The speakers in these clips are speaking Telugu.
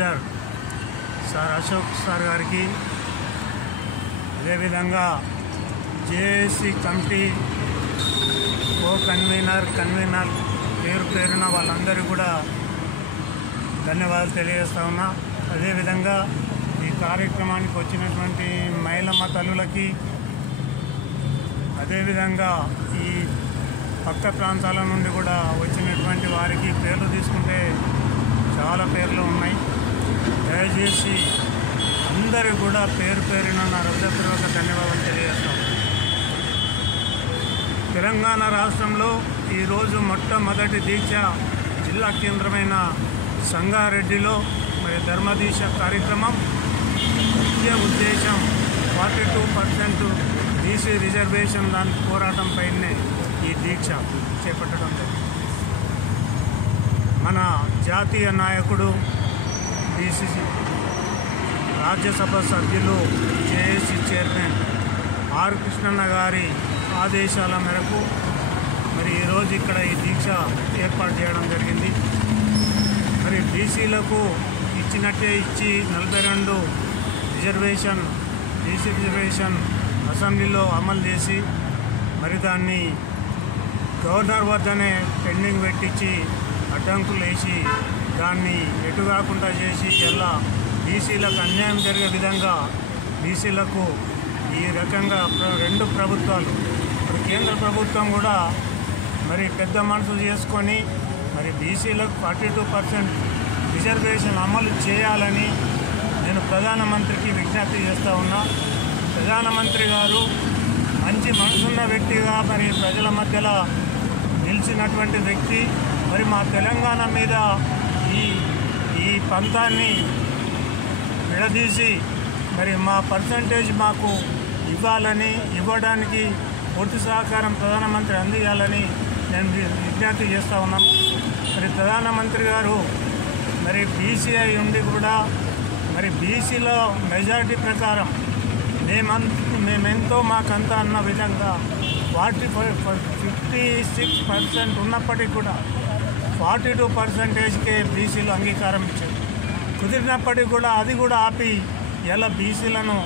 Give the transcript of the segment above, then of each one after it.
సార్ అశోక్ సార్ గారికి, అదేవిధంగా జేఏసీ కమిటీ కన్వీనర్ పేరున వాళ్ళందరూ కూడా ధన్యవాదాలు తెలియజేస్తా ఉన్నా. అదేవిధంగా ఈ కార్యక్రమానికి వచ్చినటువంటి మహిళమ్మ తల్లులకి, అదేవిధంగా ఈ పక్క ప్రాంతాల నుండి కూడా వచ్చినటువంటి వారికి పేర్లు తీసుకుంటే చాలా పేర్లు ఉన్నాయి. దయచేసి అందరూ కూడా పేరున నా హృదయపూర్వక ధన్యవాదాలు తెలియజేస్తాం. తెలంగాణ రాష్ట్రంలో ఈరోజు మొట్టమొదటి దీక్ష జిల్లా కేంద్రమైన సంగారెడ్డిలో మరి ధర్మదీక్ష కార్యక్రమం. ముఖ్య ఉద్దేశం 42% బీసీ రిజర్వేషన్ దాని పోరాటంపైనే ఈ దీక్ష చేపట్టడం జరిగింది. మన జాతీయ నాయకుడు, బీసీసీ రాజ్యసభ సభ్యులు, జేఏసీ చైర్మన్ ఆర్ కృష్ణన్న గారి ఆదేశాల మేరకు మరి ఈరోజు ఇక్కడ ఈ దీక్ష ఏర్పాటు చేయడం జరిగింది. మరి బీసీలకు ఇచ్చినట్టే ఇచ్చి 42 బీసీ రిజర్వేషన్ అసెంబ్లీలో అమలు చేసి మరి దాన్ని గవర్నర్ వద్దనే పెండింగ్ పెట్టించి అడ్డంకులు వేసి దాన్ని ఎటు కాకుండా చేసి ఎలా బీసీలకు అన్యాయం జరిగే విధంగా బీసీలకు ఈ రకంగా రెండు ప్రభుత్వాలు, మరి కేంద్ర ప్రభుత్వం కూడా మరి పెద్ద మనసు చేసుకొని మరి బీసీలకు 42% రిజర్వేషన్ అమలు చేయాలని నేను ప్రధానమంత్రికి విజ్ఞప్తి చేస్తూ ఉన్నా. ప్రధానమంత్రి గారు మంచి మనసున్న వ్యక్తిగా మరి ప్రజల మధ్యలో నిలిచినటువంటి వ్యక్తి. మరి మా తెలంగాణ మీద ఈ పంతాన్ని విడదీసి మరి మా పర్సంటేజ్ మాకు ఇవ్వడానికి పూర్తి సహకారం ప్రధానమంత్రి అందియాలని నేను విజ్ఞప్తి చేస్తూ ఉన్నాను. మరి ప్రధానమంత్రి గారు మరి బీసీఐ ఉండి కూడా మరి బీసీలో మెజారిటీ ప్రకారం మేమెంతో మాకంతా అన్న విధంగా 56% ఉన్నప్పటికీ కూడా 42%కే బీసీలు అంగీకారం ఇచ్చారు. కుదిరినప్పటికీ కూడా అది కూడా ఆపి ఎలా బీసీలను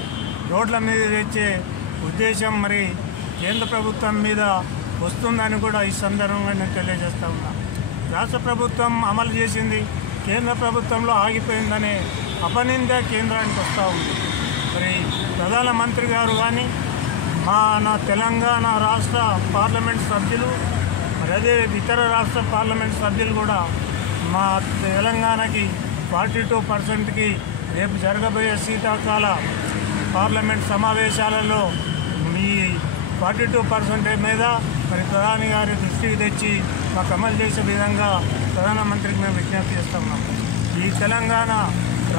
రోడ్ల మీద తెచ్చే ఉద్దేశం మరి కేంద్ర ప్రభుత్వం మీద వస్తుందని కూడా ఈ సందర్భంగా నేను తెలియజేస్తా ఉన్నా. రాష్ట్ర ప్రభుత్వం అమలు చేసింది, కేంద్ర ప్రభుత్వంలో ఆగిపోయిందనే అపనింద కేంద్రానికి వస్తూ ఉంది. మరి ప్రధానమంత్రి గారు కానీ నా తెలంగాణ రాష్ట్ర పార్లమెంట్ సభ్యులు మరి అదే ఇతర రాష్ట్ర పార్లమెంట్ సభ్యులు కూడా మా తెలంగాణకి 42%కి రేపు జరగబోయే శీతాకాల పార్లమెంట్ సమావేశాలలో ఈ 42% మీద మరి ప్రధాని గారి దృష్టికి తెచ్చి మాకు అమలు చేసే విధంగా ప్రధానమంత్రికి మేము విజ్ఞప్తి చేస్తున్నాం. ఈ తెలంగాణ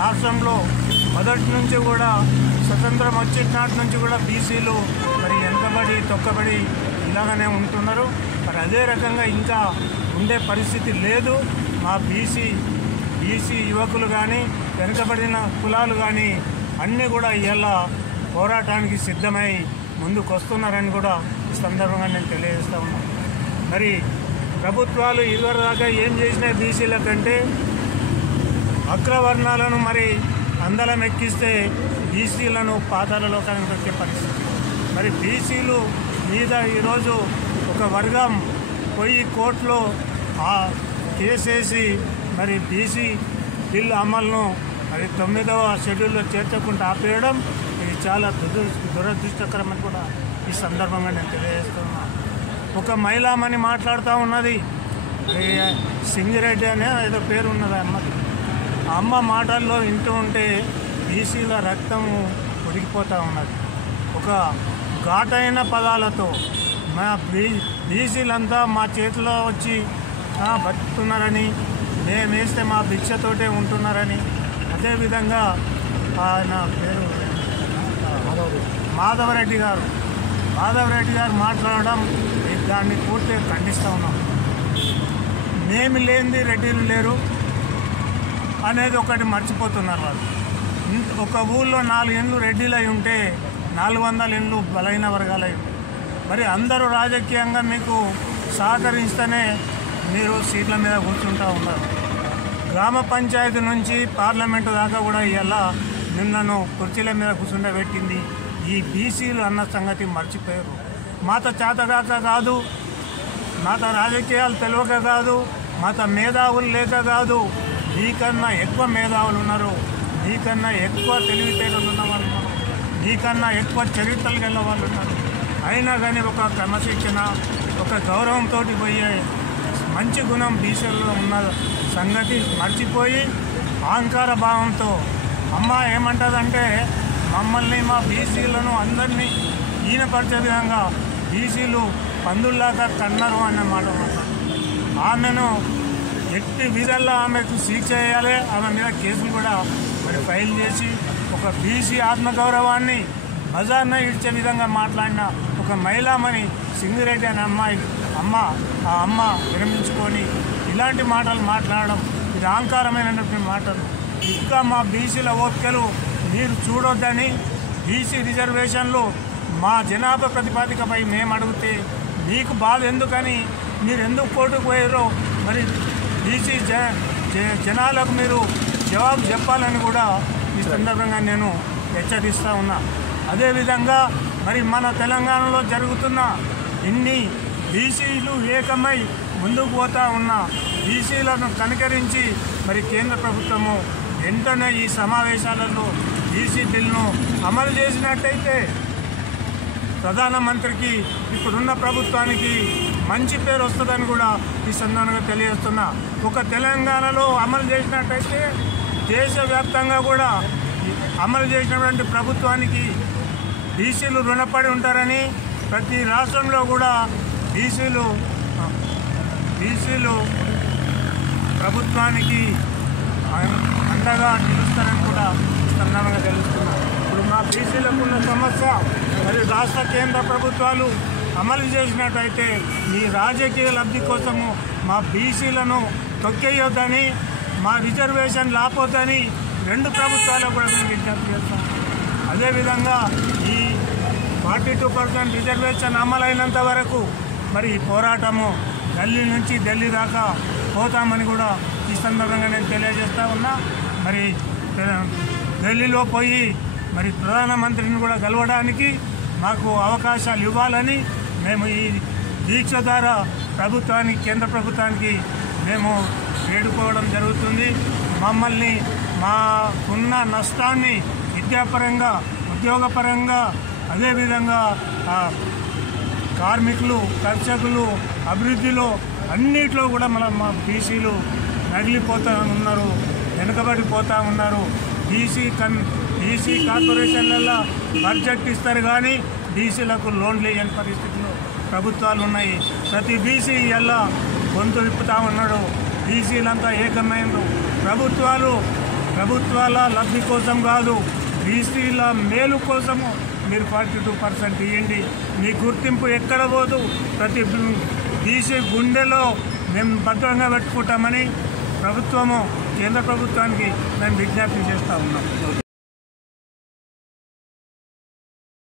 రాష్ట్రంలో మొదటి నుంచి కూడా స్వతంత్రం వచ్చేనాటి నుంచి కూడా బీసీలు మరి వెనుకబడి తొక్కబడి ఇలాగనే ఉంటున్నారు. మరి అదే రకంగా ఇంకా ఉండే పరిస్థితి లేదు. మా బీసీ యువకులు కానీ వెనుకబడిన కులాలు కానీ అన్నీ కూడా ఇలా పోరాటానికి సిద్ధమై ముందుకు వస్తున్నారని కూడా ఈ సందర్భంగా నేను తెలియజేస్తా ఉన్నాను. మరి ప్రభుత్వాలు ఇదివరదాకా ఏం చేసినాయి బీసీల కంటే అగ్రవర్ణాలను మరి అందలం ఎక్కిస్తే బీసీలను పాతాళలోకానికి వచ్చే పరిస్థితి. మరి బీసీలు మీద ఈరోజు ఒక వర్గం పోయి కోర్టులో కేసేసి మరి బీసీ బిల్ అమలును అది 9వ షెడ్యూల్లో చేర్చకుండా ఆపేయడం ఇది చాలా దురదృష్టకరమని కూడా ఈ సందర్భంగా నేను తెలియజేస్తున్నాను. ఒక మహిళామణి మాట్లాడుతూ ఉన్నది, సింగిరెడ్డి అనే ఏదో పేరు ఉన్నది అమ్మది. ఆ అమ్మ మాటల్లో వింటూ ఉంటే బీసీల రక్తము ఉడికిపోతూ ఉన్నది. ఒక ఘాటైన పదాలతో మా బీసీలంతా మా చేతిలో వచ్చి బతుకుతున్నారని, మేము వేస్తే మా భిక్షతోటే ఉంటున్నారని, అదేవిధంగా ఆయన పేరు మాధవరెడ్డి గారు మాట్లాడడం దాన్ని పూర్తిగా ఖండిస్తూ ఉన్నాం. మేము లేనిది రెడ్డిలు లేరు అనేది ఒకటి మర్చిపోతున్నారు వాళ్ళు. ఒక ఊళ్ళో 4 ఇండ్లు రెడ్డిలై ఉంటే 400 ఇండ్లు బలైన వర్గాలై ఉంటాయి. మరి అందరూ రాజకీయంగా మీకు సహకరిస్తేనే మీరు సీట్ల మీద కూర్చుంటూ ఉన్నారు. గ్రామ పంచాయతీ నుంచి పార్లమెంటు దాకా కూడా ఇలా నిన్నను కుర్చీల మీద కూర్చుండబెట్టింది ఈ బీసీలు అన్న సంగతి మర్చిపోయారు. మాత చేతగాక కాదు, మాత రాజకీయాలు తెలియక కాదు, మాత మేధావులు లేక కాదు, నీకన్నా ఎక్కువ మేధావులు ఉన్నారు, నీకన్నా ఎక్కువ తెలివితేటలు ఉన్న వాళ్ళు ఉన్నారు, నీకన్నా ఎక్కువ చరిత్రలు గల వాళ్ళు ఉన్నారు. అయినా కానీ ఒక క్రమశిక్షణ, ఒక గౌరవంతో పోయే మంచి గుణం బీసీలో ఉన్న సంగతి మర్చిపోయి అహంకార భావంతో అమ్మ ఏమంటుందంటే మమ్మల్ని మా బీసీలను అందరినీ ఈయనపరిచే విధంగా బీసీలు పందుల్లాగా కన్నారు అన్న మాట మాట్లాడు. ఆమెను ఎట్టి విధంగా ఆమెకు సీజ్ చేయాలి, ఆమె మీద కేసులు కూడా మరి ఫైల్ చేసి ఒక బీసీ ఆత్మగౌరవాన్ని బజార్న ఇచ్చే విధంగా మాట్లాడిన ఒక మహిళామణి సింగిరెడ్డి అనే ఆ అమ్మ విరమించుకొని ఇలాంటి మాటలు మాట్లాడడం ఇది అహంకారమైనటువంటి మాటలు. ఇంకా మా బీసీల ఓపికలు మీరు చూడొద్దని, బీసీ రిజర్వేషన్లు మా జనాభా ప్రతిపాదికపై మేము అడిగితే మీకు బాధ ఎందుకని, మీరు ఎందుకు కోర్టుకు పోయారో మరి బీసీ జనాలకు మీరు జవాబు చెప్పాలని కూడా ఈ సందర్భంగా నేను హెచ్చరిస్తూ ఉన్నా. అదేవిధంగా మరి మన తెలంగాణలో జరుగుతున్న ఇన్ని బీసీలు ఏకమై ముందుకు పోతా ఉన్న బీసీలను కనికరించి మరి కేంద్ర ప్రభుత్వము వెంటనే ఈ సమావేశాలలో బీసీ బిల్లును అమలు చేసినట్టయితే ప్రధానమంత్రికి ఇప్పుడున్న ప్రభుత్వానికి మంచి పేరు వస్తుందని కూడా ఈ సందర్భంగా తెలియజేస్తున్నా. ఒక తెలంగాణలో అమలు చేసినట్టయితే దేశవ్యాప్తంగా కూడా అమలు చేసినటువంటి ప్రభుత్వానికి బీసీలు రుణపడి ఉంటారని, ప్రతి రాష్ట్రంలో కూడా బీసీలు ప్రభుత్వానికి అండగా నిలుస్తారని కూడా సందర్భంగా తెలుస్తున్నారు. ఇప్పుడు మా బీసీలకు ఉన్న సమస్య మరి రాష్ట్ర కేంద్ర ప్రభుత్వాలు అమలు చేసినట్టయితే ఈ రాజకీయ లబ్ధి కోసము మా బీసీలను తొక్కేయొద్దని, మా రిజర్వేషన్ లాపోద్దని రెండు ప్రభుత్వాలకు కూడా మేము విజ్ఞప్తి చేస్తాం. అదేవిధంగా ఈ 42% రిజర్వేషన్ అమలైనంత వరకు మరి ఈ పోరాటము ఢిల్లీ నుంచి ఢిల్లీ దాకా పోతామని కూడా ఈ సందర్భంగా నేను తెలియజేస్తూ ఉన్నా. మరి ఢిల్లీలో పోయి మరి ప్రధానమంత్రిని కూడా కలవడానికి మాకు అవకాశాలు ఇవ్వాలని మేము ఈ దీక్ష ద్వారా ప్రభుత్వానికి, కేంద్ర ప్రభుత్వానికి మేము వేడుకోవడం జరుగుతుంది. మమ్మల్ని మాకున్న నష్టాన్ని విద్యాపరంగా, ఉద్యోగపరంగా, అదేవిధంగా కార్మికులు, కర్షకులు, అభివృద్ధిలో అన్నిట్లో కూడా మా బీసీలు నగిలిపోతూ ఉన్నారు, వెనుకబడిపోతూ ఉన్నారు. బీసీ కార్పొరేషన్లలో బడ్జెట్ ఇస్తారు కానీ బీసీలకు లోన్లు ఇవ్వని పరిస్థితులు ప్రభుత్వాలు ఉన్నాయి. ప్రతి బీసీ ఇలా గొంతు విప్పుతూ ఉన్నాడు. బీసీలంతా ఏకమైనరు. ప్రభుత్వాల లబ్ధి కోసం కాదు, బీసీల మేలు కోసము మీరు 42% ఇవ్వండి. మీ గుర్తింపు ఎక్కడ పోదు, ప్రతి బీసీ గుండెలో మేము భద్రంగా పెట్టుకుంటామని ప్రభుత్వము, కేంద్ర ప్రభుత్వానికి మేము విజ్ఞప్తి చేస్తూ ఉన్నాం.